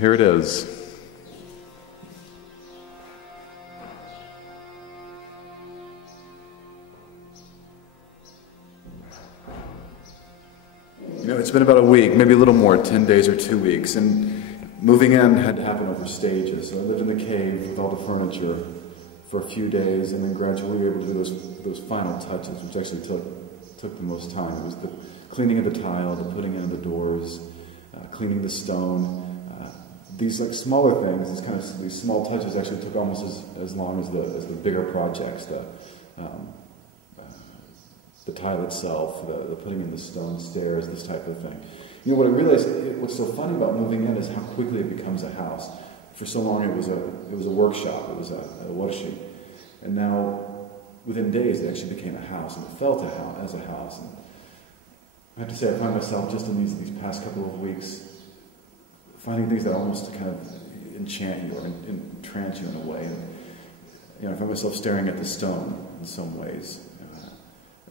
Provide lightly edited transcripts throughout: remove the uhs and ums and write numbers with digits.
here it is. You know, it's been about a week, maybe a little more, 10 days or 2 weeks, and moving in had to happen over stages. So I lived in the cave with all the furniture for a few days, and then gradually we were able to do those final touches, which actually took the most time. It was the cleaning of the tile, the putting in of the doors, cleaning the stone. These like smaller things, these small touches actually took almost as long as the bigger projects. The tile itself, the putting in the stone stairs, this type of thing. You know, what I realized, what's so funny about moving in is how quickly it becomes a house. For so long it was a workshop, it was a worksheet. And now, within days, it actually became a house, and it felt as a house. And I have to say, I find myself just in these past couple of weeks finding things that almost kind of enchant you or entrance you in a way. And, you know, I find myself staring at the stone in some ways,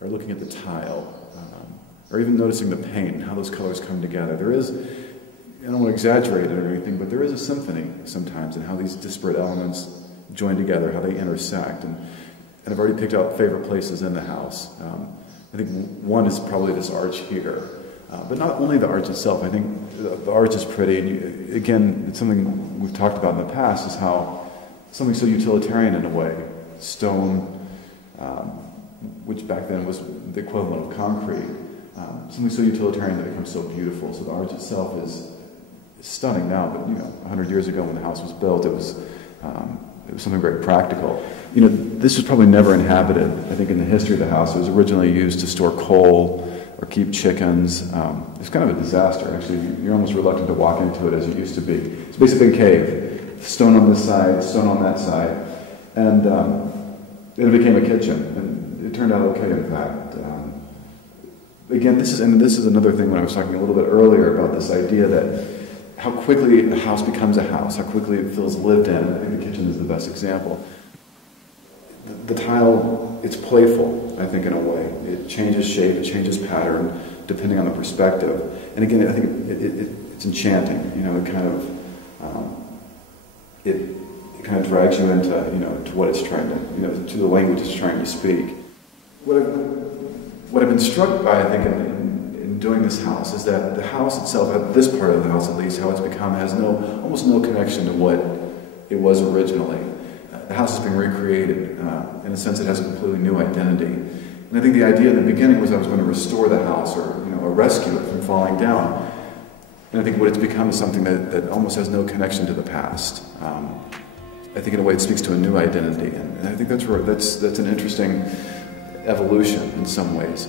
or looking at the tile, or even noticing the paint and how those colors come together. There is, I don't want to exaggerate it or anything, but there is a symphony sometimes in how these disparate elements join together, how they intersect. And I've already picked out favorite places in the house. I think one is probably this arch here. But not only the arch itself, I think the arch is pretty. And again, it's something we've talked about in the past, is how something so utilitarian in a way, stone, which back then was the equivalent of concrete, something so utilitarian that becomes so beautiful. So the arch itself is stunning now, but 100 years ago when the house was built, it was something very practical. You know, this was probably never inhabited. I think in the history of the house, it was originally used to store coal or keep chickens. It's kind of a disaster, actually. You're almost reluctant to walk into it as it used to be. It's basically a cave, stone on this side, stone on that side, and it became a kitchen. And it turned out okay, in fact. Again, this is another thing when I was talking a little bit earlier about this idea that how quickly a house becomes a house, how quickly it feels lived in. I think the kitchen is the best example. The tile, it's playful, I think, in a way. It changes shape, it changes pattern, depending on the perspective. And again, I think it's enchanting. You know, it kind of drags you into, to what it's trying to, to the language it's trying to speak. What I've been struck by, I think, in doing this house is that the house itself, this part of the house at least, how it's become, has almost no connection to what it was originally. The house is being recreated. In a sense, it has a completely new identity. And I think the idea in the beginning was I was going to restore the house or rescue it from falling down. And I think what it's become is something that almost has no connection to the past. I think in a way it speaks to a new identity. And I think that's an interesting evolution in some ways.